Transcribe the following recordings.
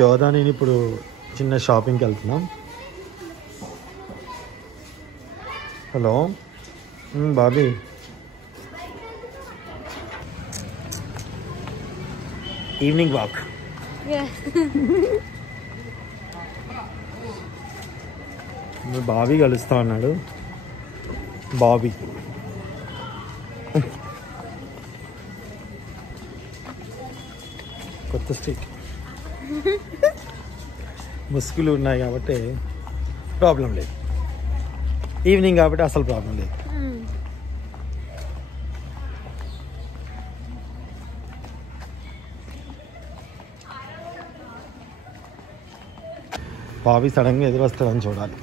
యోధా నేను ఇప్పుడు చిన్న షాపింగ్కి వెళ్తున్నాం. Hello Bobby, evening walk. Bobby కలుస్తా అన్నాడు. బాబీ కొత్త స్ట్రీట్, ముసుగులు ఉన్నాయి కాబట్టి ప్రాబ్లం లేదు. ఈవినింగ్ కాబట్టి అసలు ప్రాబ్లం లేదు. బాబీ సడన్గా ఎదురు వస్తాడని చూడాలి.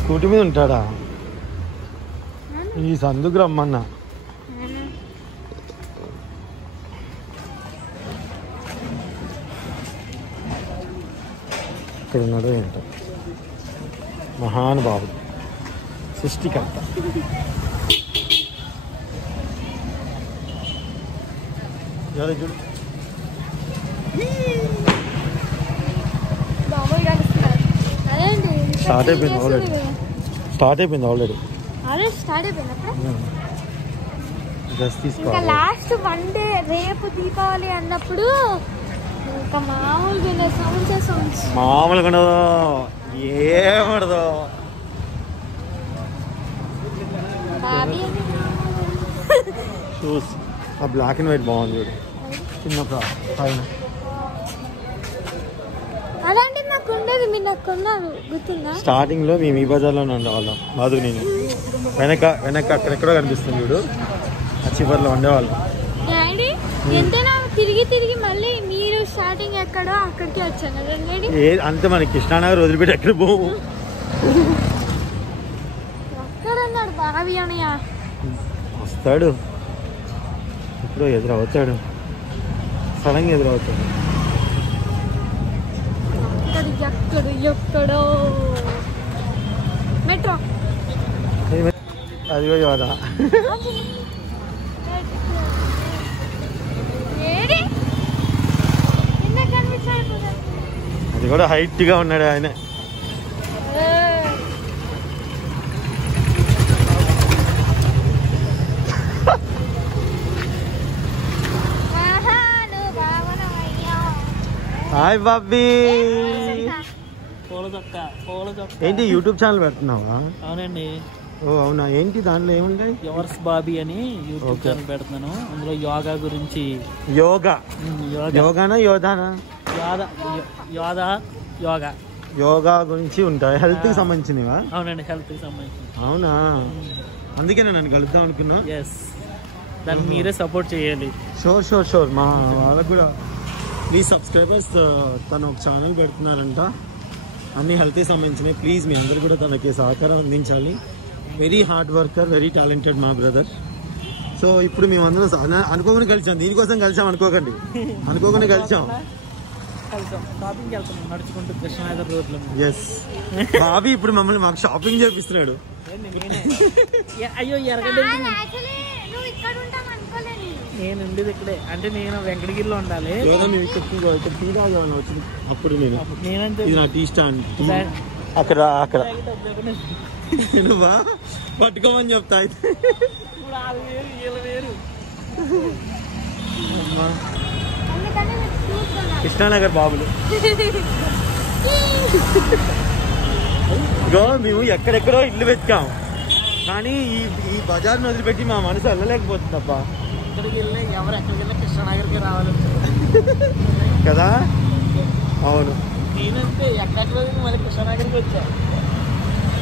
స్కూటీ మీద ఉంటాడా? ఈ సందుకు రమ్మన్నా. ఇక్కడ ఉన్నాడు ఏంటో మహానుభావుడు, సృష్టికర్త. చూడు స్టార్ట్ అయిపోయింది ఆల్రెడీ. డ్రెస్ తీసుకోవాలి. లాస్ట్ వన్ డే రేపు దీపావళి అన్నప్పుడు ఇంకా మామూలుగా ఉండదు, ఏమడదు. షూస్ ఆ బ్లాక్ అండ్ వైట్ బాగుంది చూడు, చిన్న పైన. అలాంటి నాకు ఉండదు, మీరు నాకు కొన్నారు గుర్తుందా? స్టార్టింగ్ లో మేము ఈ బజార్లోనే ఉండేవాళ్ళం, మాధు నేను. వెనక అక్కడెక్కడో కనిపిస్తుంది చూడు, ఆ చివర్లో ఉండేవాళ్ళం. ఎంతైనా తిరిగి తిరిగి మళ్ళీ మీరు స్టార్టింగ్ ఎక్కడో అక్కడికి వచ్చాను. అంతే, మనకి కృష్ణానగర్ వదిలిపెట్టి ఎక్కడ పోవు. ఎక్కడన్నాడు బావి అన్నయ్య? వస్తాడు ఇప్పుడు, ఎదురవుతాడు, సడన్గా ఎదురవుతాడు. ఎక్కడో మెట్రో అదిగో యోధా. అది కూడా హైట్ గా ఉన్నాడు ఆయన. హాయ్ బాబీ. ఏంటి యూట్యూబ్ ఛానల్ పెడుతున్నావా? అవునండి. ఓ అవునా, ఏంటి దాంట్లో ఏముంటాయి? యువర్స్ బాబీ అని యూట్యూబ్ ఛానల్ పెడుతున్నాను. అందులో యోగా గురించి. యోగానా యోధానా? యోగా గురించి ఉంటాయి, హెల్త్ కి సంబంధించినవా? అవునండి, హెల్త్ కి సంబంధించి. అవునా, అందుకే నన్ను కలుద్దాం అనుకున్నా. దానికి మీరే సపోర్ట్ చేయాలి. షూర్ మా వాళ్ళకు కూడా ప్లీజ్ సబ్స్క్రైబర్స్. తను ఒక ఛానల్ పెడుతున్నారంట, అన్ని హెల్త్కి సంబంధించినవి. ప్లీజ్ మీ అందరు కూడా తనకి సహకారం అందించాలి. Very hard worker, very talented మా బ్రదర్. సో ఇప్పుడు మేమందరం అనుకోకుండా కలిసాం, దీనికోసం కలిసాం అనుకోకండి, అనుకోకుండా కలిసాం. ఎస్, బాబీ ఇప్పుడు మమ్మల్ని మాకు షాపింగ్ చేపిస్తున్నాడు. అయ్యో నేను ఉండేది ఇక్కడే, అంటే నేను వెంకటగిరిలో ఉండాలి. అప్పుడు నేనంటే నా టీ స్టాండ్ అక్కడ నువ్వా పట్టుకోమని చెప్తా. అయితే కృష్ణానగర్ బాబులు ఇగో మేము ఎక్కడెక్కడో ఇల్లు వెతికాం, కానీ ఈ బజార్ని వదిలిపెట్టి మా మనసు వెళ్ళలేకపోతుంది అబ్బా. ఎక్కడికి వెళ్ళి ఎవరు ఎక్కడికి వెళ్ళి కృష్ణానగర్కి రావాలి కదా. అవును, నేనంటే ఎక్కడెక్కడ మళ్ళీ కృష్ణానగర్కి వచ్చా.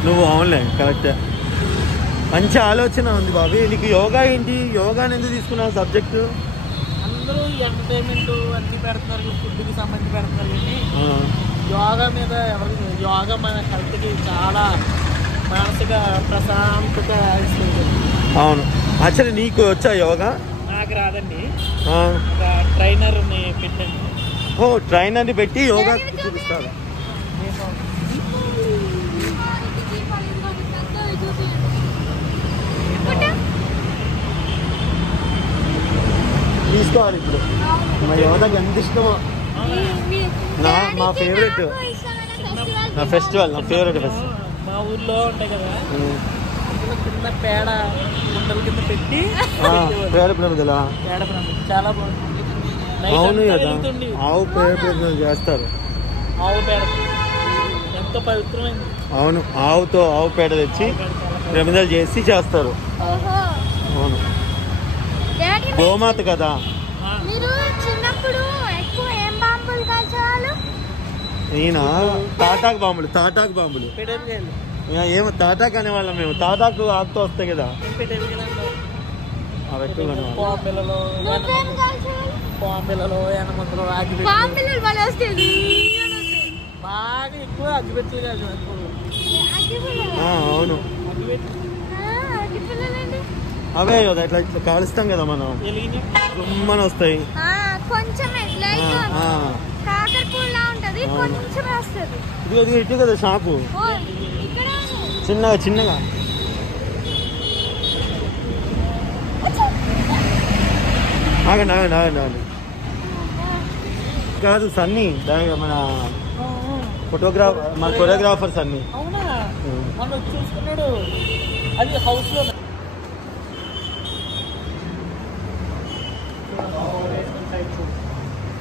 నువ్వు అవునులే, కరెక్టే. మంచి ఆలోచన ఉంది బాబీ. నీకు యోగా ఏంటి, యోగాని ఎందుకు తీసుకున్నావు సబ్జెక్టు? అందరూ ఎంటర్టైన్మెంట్ అన్ని పెడుతున్నారు, ఫుడ్కి సంబంధించి పెడుతున్నారు, కానీ యోగా మీద ఎవరు, యోగా మన హెల్త్కి చాలా మానసిక ప్రశాంతత ఇస్తుంది. అవును, యాక్చువల్లీ నీకు వచ్చా యోగా? నాకు రాదండి, ట్రైనర్ని పెట్టండి. ఓ, ట్రైనర్ని పెట్టి యోగా చూపిస్తారు. తీసుకోవాలి ఇప్పుడు. మా యువతకి ఎంత ఇష్టమో. మా ఫేవరెట్ నా ఫెస్టివల్, నా ఫేవరెట్ ఫెస్టివల్. మా ఊర్లో ఉంటాయి కదా, అందులో చిన్న పేడ గుండెల కింద పెట్టి పేడ ప్రమిదలా? పేడ ప్రమిద చాలా బాగుంటుంది. అవును కదా, ఆవు పేడ ప్రమిదలు చేస్తారు. ఆవు పేడ ఎంతో పవిత్రమైంది. అవును, ఆవు పేడ తెచ్చి ప్రమిదలు చేసి చేస్తారు. అవును, గోమాత కదా. మీరు చిన్నప్పుడు ఎక్కువ ఏం బాంబులు కాల్చేవాళ్ళు? ఈయన తాటాకు బాంబులు. ఏమో తాటాకు అనేవాళ్ళం మేము. తాటాకు ఆకుతో వస్తాయి కదా అవి ఎక్కువ పాంబిల్లలో బాగా ఎక్కువ అగ్గిపెట్టలు కాదు. అవును, అవే కదా ఇట్లా కాలుస్తాం కదా మనం, గుమ్మని వస్తాయి. కొంచెం కాకరపూలా ఉంటది, కొంచెం వస్తుంది. ఇది ఇటు కదా షాపు, చిన్నగా ఆగండి. కాదు సన్నీ, మన కొరియోగ్రాఫర్ సన్నీ. అవునా, మనం చూసుకున్నాడు. అది హౌస్ లో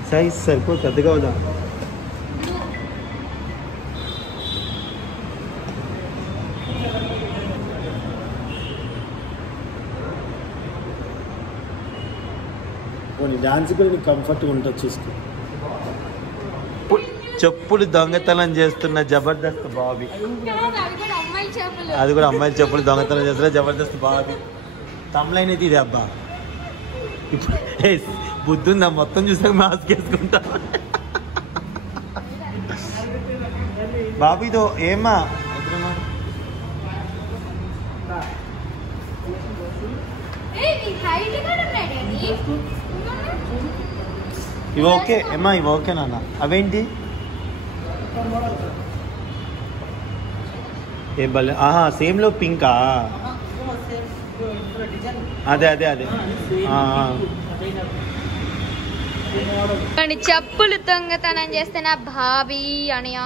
సైజ్ సరిపోదు, పెద్దగా ఉందా? డాన్స్ కూడా నీకు కంఫర్ట్గా ఉంటుంది చూసుకో. చెప్పులు దొంగతనం చేస్తున్న జబర్దస్త్ బాబీ. అది కూడా అమ్మాయిల చెప్పులు దొంగతనం చేస్తున్న జబర్దస్త్ బాబీ. తమ్లైన్ అయితే ఇది అబ్బా. ఇప్పుడు బుద్ధి ఉందా? మొత్తం చూసాక మాస్క్ వేసుకుంటా. బాబీతో ఏమ్మా ఇవి ఓకే ఏమ్మా, ఇవి ఓకే నాన్న. అవేంటి ఏం బల్లే? సేమ్ లో పింకా? అదే చెప్పులు దొంగతనం చేస్తే నా భాబీ అనియా.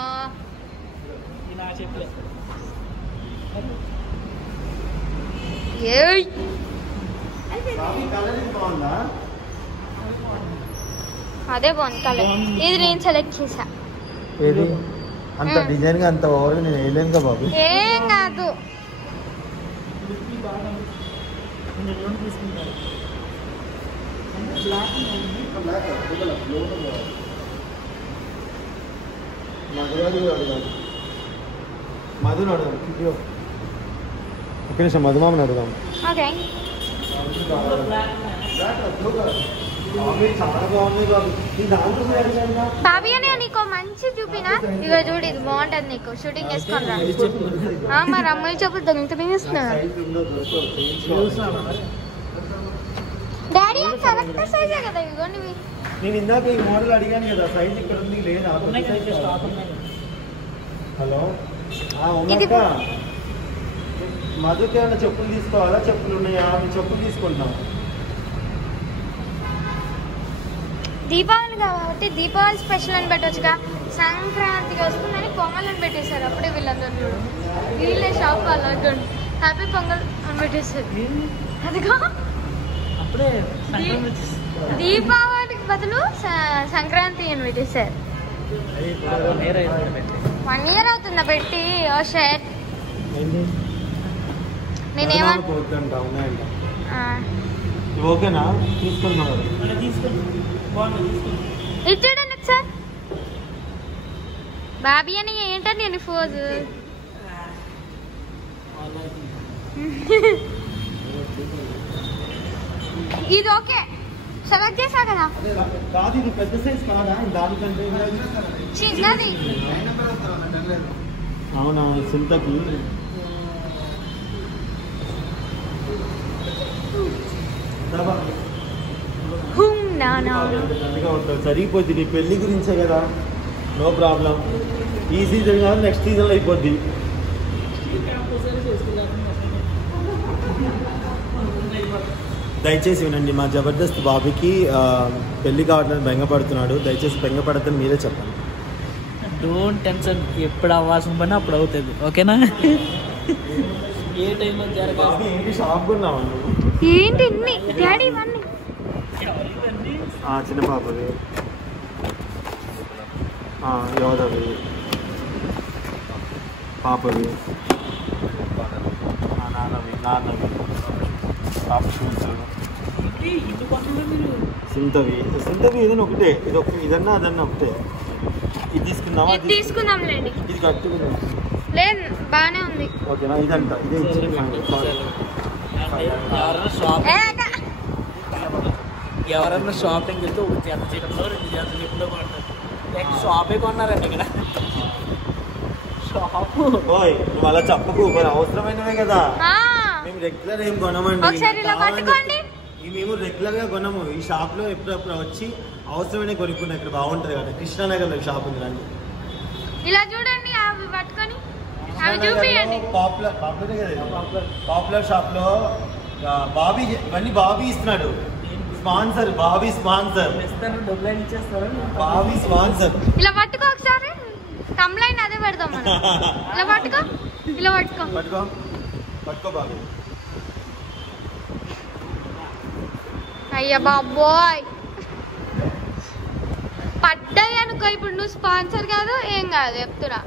అదే బాగుంది కలర్. ఇది నేను సెలెక్ట్ చేసా. ఏది అంత డిజైన్ గా అంత ఓవర్ నేను వేయలేను కదా బాబు. ఏం కాదు, మధుని అడుగుదాం. ఒక నిమిషం, మధుమామని అడుగుదాం. ఓకే. బాబీ అని నీకు మంచి చూపినా, ఇక చూడు ఇది బాగుంటది, నీకు షూటింగ్ చేసుకొని రా. మరి అమ్మాయి చెప్పులు దొంగతనం చేస్తున్నా. డాడీ కరెక్ట్ సైజే కదా ఇదిగోండి. నేను ఇందాక ఈ మోడల్ అడిగాను కదా, సైజ్ ఇక్కడ ఉంది లేదా? హలో, మధుకి ఏమైనా చెప్పులు తీసుకోవాలా? చెప్పులు ఉన్నాయా? చెప్పులు తీసుకుంటాం. దీపావళి కాబట్టి దీపావళి స్పెషల్ అని పెట్టవచ్చుగా. సంక్రాంతికి వస్తుందని పొంగల్ అని పెట్టేశారు. అప్పుడే వీళ్ళందరూ వీళ్ళే షాప్ వాళ్ళు హ్యాపీ పొంగల్ అని పెట్టేశారు. అదిగో దీపావళికి బదులు సంక్రాంతి అని పెట్టేశారు. 1 year అవుతుందా పెట్టి? ఓ షర్ట్ ఓకేనా? తీసుకుందాం. ఇచ్చాడండి సార్. బాబీ అని ఏంటండి అని ఫోజు. ఇది ఓకే సెలెక్ట్ చేసా కదా. కాదు ఇది పెద్ద సైజ్ కాదా? దానికంటే చిన్నది. అవునా? సింతకి సరిపోద్ది. నీ పెళ్లి గురించే కదా, నో ప్రాబ్లం. ఈ సీజన్ కాదు, నెక్స్ట్ సీజన్లో అయిపోద్ది. దయచేసి వినండి, మా జబర్దస్త్ బాబుకి పెళ్లి కావట్లేదు, బెంగపడుతున్నాడు. దయచేసి బెంగపడద్దని మీరే చెప్పండి. డోంట్ టెన్షన్, ఎప్పుడు అవ్వాల్సిన పని అప్పుడు అవుతుంది, ఓకేనా? ఏ టైంలో జరగాలి. ఏంటి షాప్ కొన్నావా నువ్వు? ఏంటి డాడీ ఇవన్నీ చిన్న పాపవి, యోధవి, పాపవి, నాన్నవి పాప షూస్, సింతవి ఏదైనా ఒకటే, ఇదన్నా అదన్నా ఒకటే. ఇది తీసుకుందామా? ఇది తీసుకుందాంలేండి. ఇది కట్టుకుందాం. లేదు బాగానే ఉంది. ఓకేనా? ఇదంట ఇదే ఎవరన్నా షాపింగ్ వెళ్తే ఒక జత చెట్లు 2 జతలు చెట్లు కొంటారు. షాపే కొన్నారండి ఇక్కడ. షాప్ నువ్వు అలా చెప్పకు, మరి అవసరమైనవే కదా. మేము రెగ్యులర్ ఏం కొనమండి, మేము రెగ్యులర్ గా కొనము. ఈ షాప్ లో ఎప్పుడప్పుడు వచ్చి అవసరమైన కొనుక్కున్నా. ఇక్కడ బాగుంటది కదా, కృష్ణానగర్ లో షాప్ ఉంది రండి. ఇలా చూడండి, అవి పట్టుకొని అవి చూపియండి. పాపులర్ షాప్ లో బాబీ ఇవన్నీ బాబీ ఇస్తున్నాడు, sponsor. Bobby sponsor, Bobby sponsor. ఇలా పట్టుకో ఒకసారి, కంప్లైంట్ అదే పెడదాం మనం. ఇలా పట్టుకో, ఇలా పట్టుకో, పట్టుకో పట్టుకో బాబీ. అయ్యా బాబోయ్, పడ్డాయి అనుకో. ఇప్పుడు నువ్వు స్పాన్సర్ కాదు, ఏం కాదు చెప్తురా.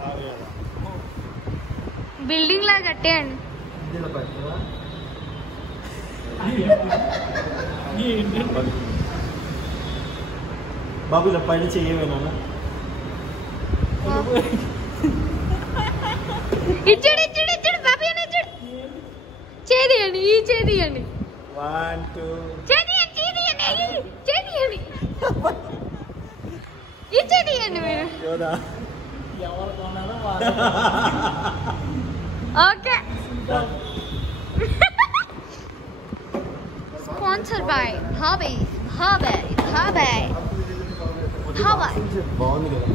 బిల్డింగ్ లాగా కట్టేయండి. బాబు ఇలా పైన చెయ్యవేనా? ఇచ్చాడు ఇచ్చాడు ఇచ్చాడు బాబీ అని ఇచ్చాడు. చేదియండి, ఈ చేదియండి, 1 2 చేదియండి, చేదియండి, చేదియండి, ఈ చేదియండి మీరు. ఎవరు కొన్నారో okay. Sponsor by hobby hobby hobby hobby. బాగుంది కదా,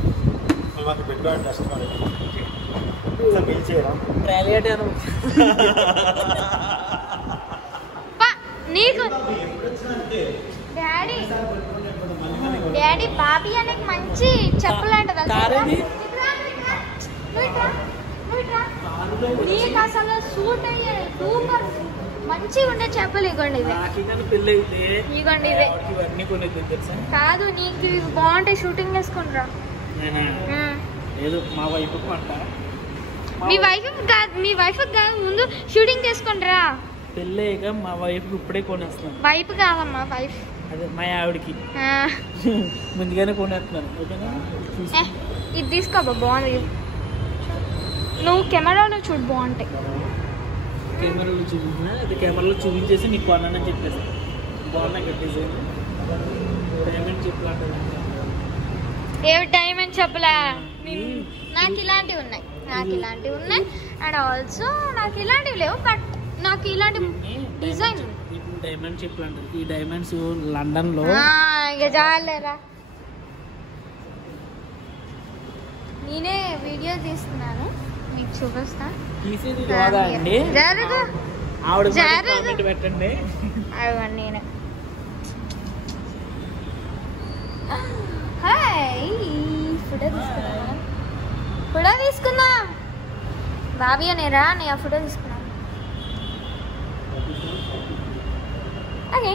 మాకు పెట్టాడు కష్టపడి. పిలిచేయరా? నీకు డాడీ డాడీ బాబీ అనే మంచి చెప్పులంట నీకు అసలు సూట్ అయ్యే సూపర్ మంచిగా ఉండే చెప్పులు. ఇగోండి ఇవే, ఇగోండి ఇవే. కాదు నీకు ఇవి బాగుంటాయి, షూటింగ్ వేసుకుంటా. మీ వైఫ్ కాదు, మీ వైఫ్ కాదు, ముందు షూటింగ్ చేసుకుంటారా. పెళ్ళేక మా వైఫ్ ఇప్పుడే కొనేస్తాను. వైఫ్ కాదమ్మా, వైఫ్ అదే మా ఆవిడకి ముందుగానే కొనేస్తున్నాను, ఓకేనా? ఇది తీసుకోబా, బాగుంది. నువ్వు కెమెరాలో చూడు, బాగుంటాయి. కెమెరాలో చూపించిన అది కెమెరాలో చూపించేసి నీకు కొన్నానని చెప్పేసి బాగున్నాయి కదా డిజైన్. డైమండ్ చెప్పులు అంటే ఏవి డైమండ్ చెప్పులా? నాకు ఇలాంటివి ఉన్నాయి, నాకు ఇలాంటివి ఉన్నాయి. అండ్ ఆల్సో నాకు ఇలాంటివి లేవు, బట్ నాకు ఇలాంటి డిజైన్. డైమండ్ చెప్పులు అంటారు. ఈ డైమండ్స్ లండన్ లో. ఇక చాలేరా, నేనే వీడియో తీస్తున్నాను, మీకు చూపిస్తా. పెట్టండి. నేనే ఫోటో తీసుకున్నా. బాబీ అనేరా నీ ఆ ఫోటో తీసుకున్నా. ఓకే.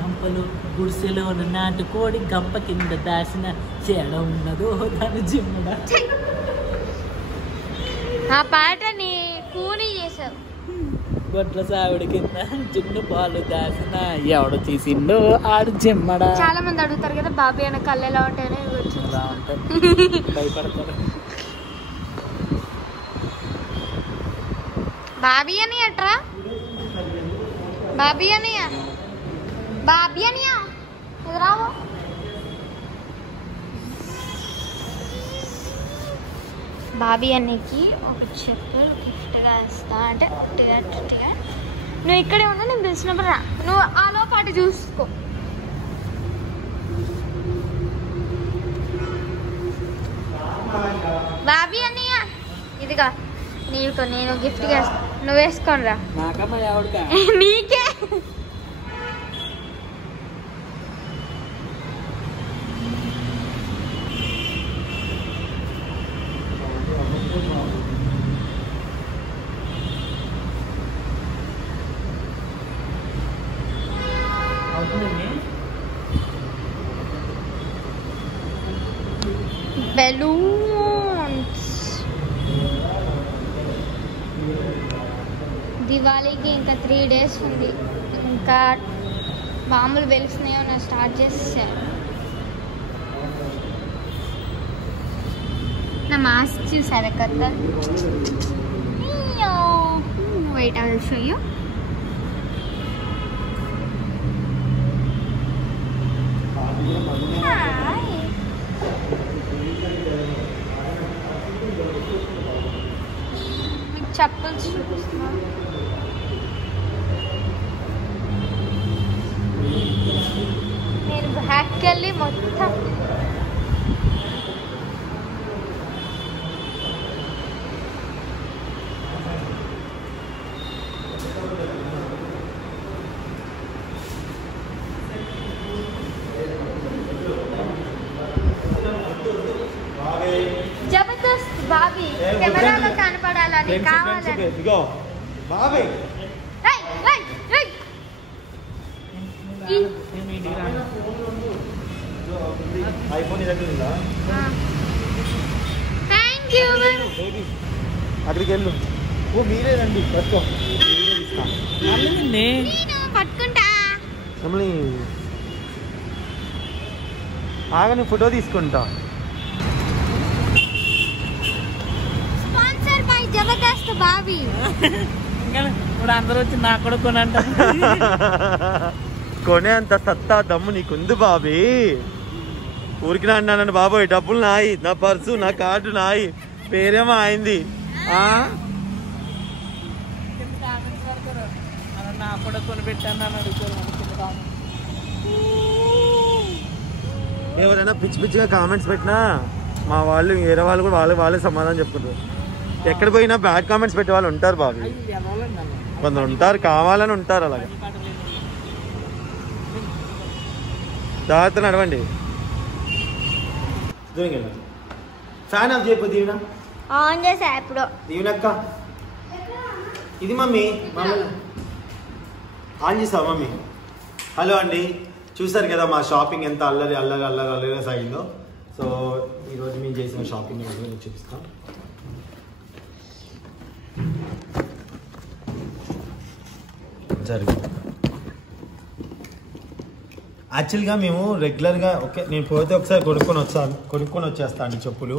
గంపలు గుడిసెలో నాటుకోడి గంప కింద దాసిన చెడ ఉన్నదో దాని జిమ్మడా. ఆ పాట నీ కూని చేసావు. గొడ్ల సావిడి కింద జిన్ను పాలు దాసిన ఎవడు తీసిండో ఆడు జిమ్మడా. చాలా మంది అడుగుతారు కదా బాబీ అన్న కళ్ళు ఎలా ఉంటాయని, భయపడతారు. బాబీ అని అట్రా, బాబీ అనియా, బాబీ అనియా ఎదురావు. బాబీ అన్నకి ఒక చెప్పులు గిఫ్ట్గా ఇస్తా అంటే నువ్వు ఇక్కడే ఉన్నా, నేను పిలిచినప్పుడు రా. నువ్వు ఆలో పాటు చూసుకో. బాబీ అన్నయ్య ఇదిగా నీకు నేను గిఫ్ట్గా ఇస్తాను. నువ్వు వేసుకోనరా. నాకమ్మ ఎవరికా నీకే. బెలూన్స్. దివాళీకి ఇంకా 3 days ఉంది. ఇంకా మామూలు వెలుస్తున్నాయి ఉన్న స్టార్ట్ చేసేసారు. నా మాస్క్ చూసారా కొత్త? Wait I will show you. మీకు చెప్పల్స్ చూపిస్తున్నా. నేను బ్యాక్కి వెళ్ళి మొత్తం జబర్దస్త్ బాబీ కెమెరాలో కనపడాలని కావాలని. Thank you. అక్కడికి వెళ్ళు. ఓ మీరే రండి పట్టుకో. పట్టుకుంటా. మమ్మల్ని ఆగని ఫోటో తీసుకుంటా. Sponsor by Jabardasth Bobby. ఇప్పుడు అందరూ వచ్చి నాకు కూడా కొనంట. కొనే అంత సత్తా దమ్ము నీకుంది బాబీ. ఊరికి అన్నాను బాబోయ్, డబ్బులు నాయి, నా పర్సు నా కార్డు నాయి, పేరేమో అయింది. నాకు కూడా కొనిపెట్టాను అని అడుగుతున్నాను. ఎవరైనా పిచ్చి పిచ్చిగా కామెంట్స్ పెట్టినా మా వాళ్ళు వేరే వాళ్ళు కూడా వాళ్ళే సమాధానం చెప్పుకుంటారు. ఎక్కడ పోయినా బ్యాడ్ కామెంట్స్ పెట్టే వాళ్ళు ఉంటారు బాబీ. కొందరు ఉంటారు, కావాలని ఉంటారు. అలాగే జాగ్రత్త నడవండి. ఫ్యాన్ ఆఫ్ చేయకపోతే దీవెన ఆన్ చేసా ఇప్పుడు. దీవెనక్క ఇది మమ్మీ ఆన్ చేసావు మమ్మీ. హలో అండి, చూసారు కదా మా షాపింగ్ ఎంత అల్లరి సాగిందో. సో ఈరోజు మేము చేసిన షాపింగ్ చూపిస్తాం. జరిగింది యాక్చువల్గా మేము రెగ్యులర్గా ఓకే నేను పోతే ఒకసారి కొనుక్కొని వచ్చేస్తా అండి చెప్పులు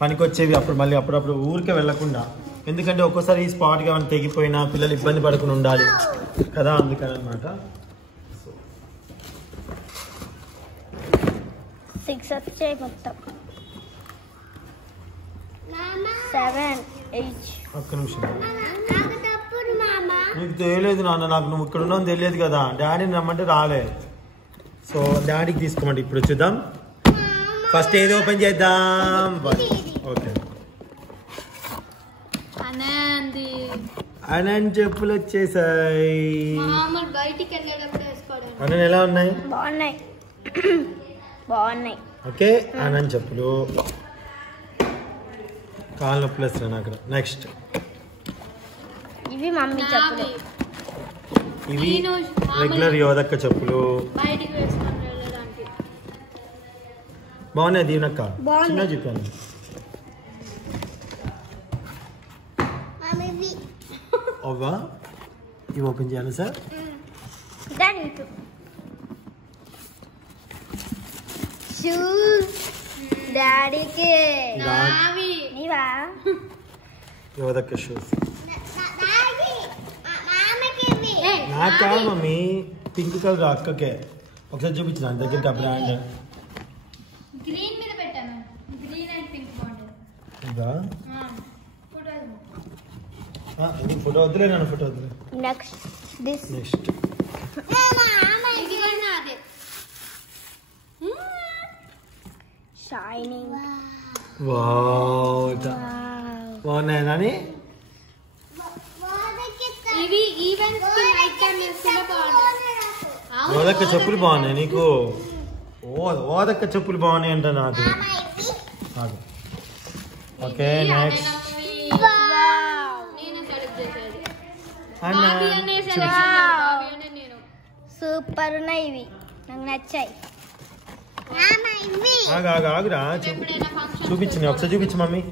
పనికి వచ్చేవి. అప్పుడు మళ్ళీ అప్పుడప్పుడు ఊరికే వెళ్ళకుండా, ఎందుకంటే ఒక్కోసారి ఈ స్పాట్గా మనం తెగిపోయినా పిల్లలు ఇబ్బంది పడకుండా ఉండాలి కదా, అందుకని అనమాట. 6 వచ్చాయి మొత్తం. 7 8. ఒక్క నిమిషం. నీకు తెలియలేదు నాన్న, నాకు నువ్వు ఇక్కడ ఉన్నావు తెలియదు కదా. డాడీని రమ్మంటే రాలే. సో డాడీకి తీసుకోమండి. ఇప్పుడు చూద్దాం, ఫస్ట్ ఏది ఓపెన్ చేద్దాం. ఓకే, అనంత్ చెప్పులు వచ్చేసాయి. అనంత్ ఎలా ఉన్నాయి? బాగున్నాయి. ఓకే, అనంత్ చెప్పులు. కాళ్ళ నొప్పులు వస్తున్నాయి అక్కడ. నెక్స్ట్ ఇవి మమ్మీ చెప్పులు. ఇవి రెగ్యులర్ యోదక్క చెప్పులు. బాగున్నాయి దీవెనక్క, చిన్న చెప్పాను. అవ్వా ఇవి ఓపెన్ చేయాలి సార్. డాడీకి యోదక్క షూస్. నాకు కాదు మమ్మీ, పింక్ కలర్ అక్కకే. ఒకసారి చూపించిన దగ్గర బ్రాండ్. గ్రీన్ మీద పెట్టాను. గ్రీన్ అండ్ పింక్ బాగుంటుంది. ఫోటో వద్దులే, నన్ను ఫోటో వద్దులే. Next shining. బాగున్నాయి నాని. ఇవి ఈవెంట్స్ కి నైట్ టైం వేసుకుంటే బాగుంటాయి. ఓదక్క చెప్పులు బాగున్నాయి నీకు. ఓదక్క చెప్పులు బాగున్నాయి అంట నాకు. ఓకే నెక్స్ట్ సూపర్ ఉన్నాయి ఇవి, నాకు నచ్చాయి. ఆగురా చూపించు, ఒకసారి చూపించు మమ్మీ.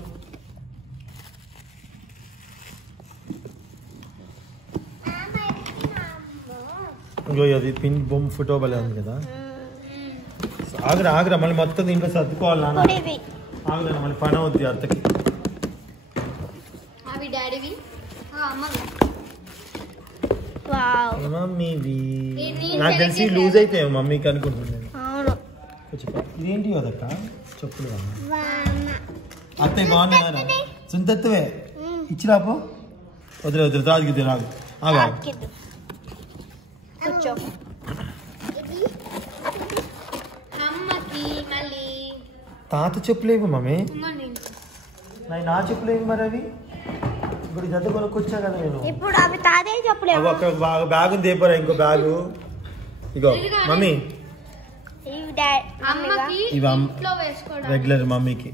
అది పిన్ బొమ్మ ఫోటో భలే ఉంది కదా. ఆగురా మళ్ళీ మొత్తం దీంట్లో సర్దుకోవాలి నాన్న. ఆగురా మళ్ళీ పని అవుద్ది అత్తకి. అవి డాడీవి, మమ్మీవి. నాకు తెలిసి లూజ్ అయిపోయావు మమ్మీకి అనుకుంటున్నాను. ఇదేంటి కదక్క చెప్పులు అత్తయ్య బాగున్నాయి. సుంతత్వే ఇచ్చిరాపో. వదిలే రాజు రాదు. తాత చెప్పులేవు మమ్మీ. నా చెప్పులేవు మరి అవి. ఇప్పుడు జత కొనుక్కొచ్చా కదా నేను. ఇప్పుడు అవి తాతయ్య చెప్పులేవు. ఒక బ్యాగ్ ఉంది దేపరా, ఇంకో బ్యాగు. ఇగో మమ్మీ రెగ్యులర్ మమ్మీకి.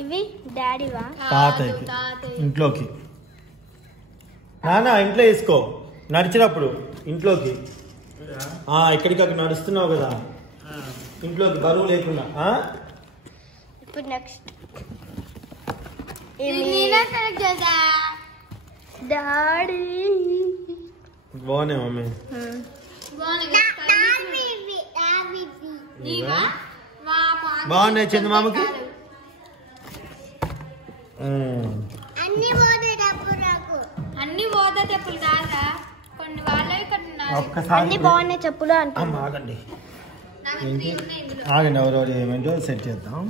ఇవి డాడీవా? తాతయ్యకి ఇంట్లోకి. నాన్న ఇంట్లో వేసుకో నడిచినప్పుడు ఇంట్లోకి. ఇక్కడికి అక్కడ నడుస్తున్నావు కదా ఇంట్లోకి బరువు లేకుండా. ఇప్పుడు నెక్స్ట్ బాగున్నాయి మమ్మీ. బాగున్నాయి చందమామకి. అన్ని పోతే చెప్పులు కాదా, కొన్ని వాళ్ళే ఒక్కసారి బాగున్నాయి చెప్పులు అంటే. ఆగండి ఆగండి, ఎవరెవరు ఏమేంటో సెట్ చేద్దాం.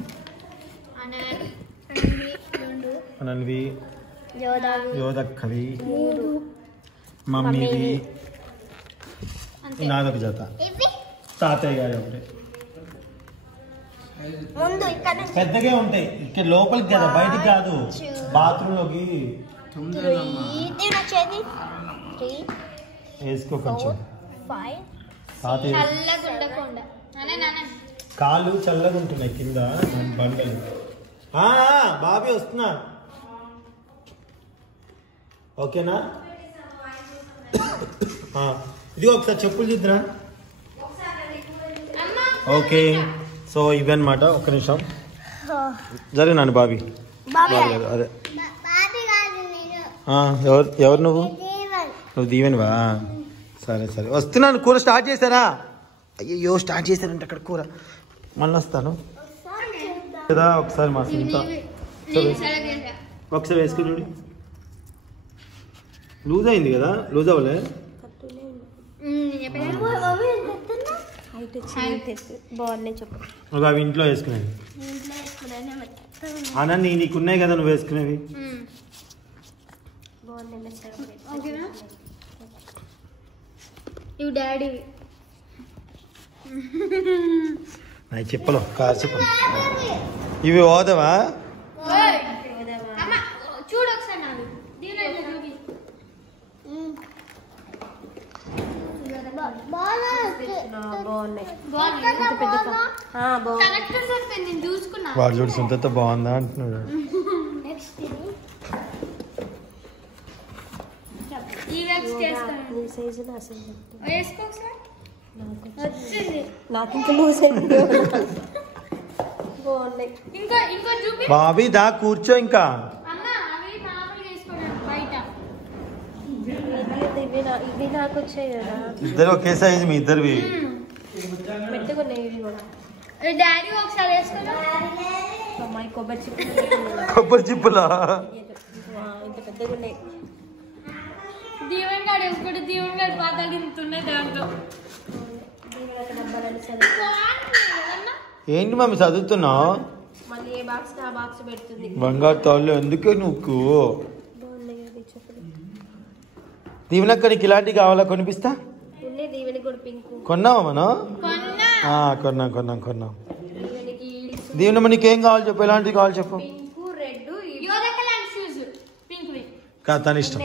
అనన్వి, యోదక్కవి, మమ్మీవి, నాదొక జత, తాతయ్య గారు ఒకటి. పెద్దగా ఉంటాయి ఇక్కడ లోపలికి కదా, బయటికి కాదు, బాత్రూమ్ లోకి వేసుకో కొంచెం. కాళ్ళు చల్లగా ఉంటున్నాయి కింద బండలు. బాబీ వస్తున్నా, ఓకేనా? ఇది ఒకసారి చెప్పులు చూద్దురా. ఓకే, సో ఇవన్నమాట. ఒక్క నిమిషం జరిగినాను బాబీ. అదే ఎవరు నువ్వు దీవెనివా? సరే వస్తున్నాను. కూర స్టార్ట్ చేశారా? అయ్యో స్టార్ట్ చేశారంటే అక్కడ కూర. మళ్ళీ వస్తాను కదా. ఒకసారి మా సొంత ఒకసారి వేసుకుని చూడు. లూజ్ అయింది కదా, లూజ్ అవ్వలే. అవి ఇంట్లో వేసుకునేవి. అనండి నీకున్నాయి కదా నువ్వు వేసుకునేవి. చెప్పలు కారు చెప్పలు ఇవి ఓదవా? చూడు వాడు చూడు సొంతతో బాగుందా అంటున్నాడు. బాబీ దా కూర్చో. ఇంకా ఇద్దరు ఒకే సైజు మీ ఇద్దరివి. కొబ్బరి చిప్పులా? ఏంటి మమ్మీ చదువుతున్నావు? బంగారు తాళ్ళు ఎందుకే నువ్వు? దీవెనక్క నీకు ఇలాంటివి కావాలా? కొనిపిస్తా. కొన్నావా మనం? కొన్నాం దీవెనమ్మ నీకేం కావాలి చెప్పు, ఎలాంటిది కావాలి చెప్పు. కాదు తన ఇష్టం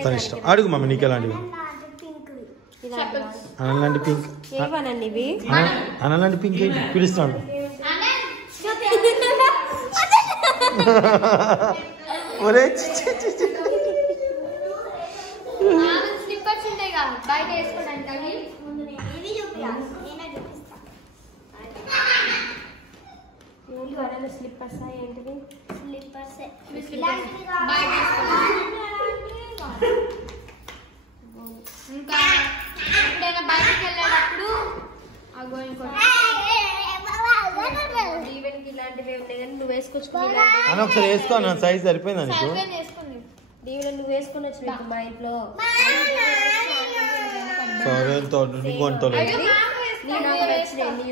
అడుగు మమ్మీ నీకు ఎలాంటివి. అనలాంటి పింక్ అనలాంటి పింక్ పిలుస్తాడు. ఒరే స్లిప్పర్స్ ఏంటిది? స్లిప్పర్స్ ఇంకా ఎప్పుడైనా బయటకు వెళ్ళేటప్పుడు దీవెనకి ఇలాంటివి ఉన్నాయి కానీ నువ్వు వేసుకొచ్చుకుని ఒకసారి వేసుకో, నా సైజ్ సరిపోయిందా నీకు? దీవెన నువ్వు వేసుకొని వచ్చిన మా ఇంట్లో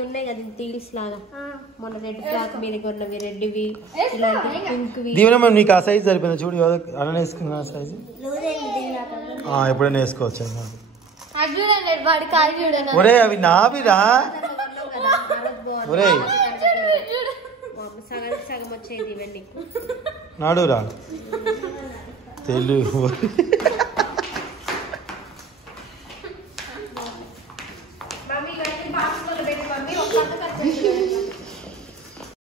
ఉన్నాయి కదా తీల్స్ లాగా, మొన్న రెడ్ ఫ్రాక్ మీద కొన్నవి రెడ్వి ఇలాంటి పింక్వి. దీవెన నీకు ఆ సైజ్ సరిపోయిందా చూడు, అన్న వేసుకున్నా సైజు ఎప్పుడైనా వేసుకోవచ్చు. ఒరే అవి నావిరా, ఒరే సగం వచ్చేది నాడురా తెలుగు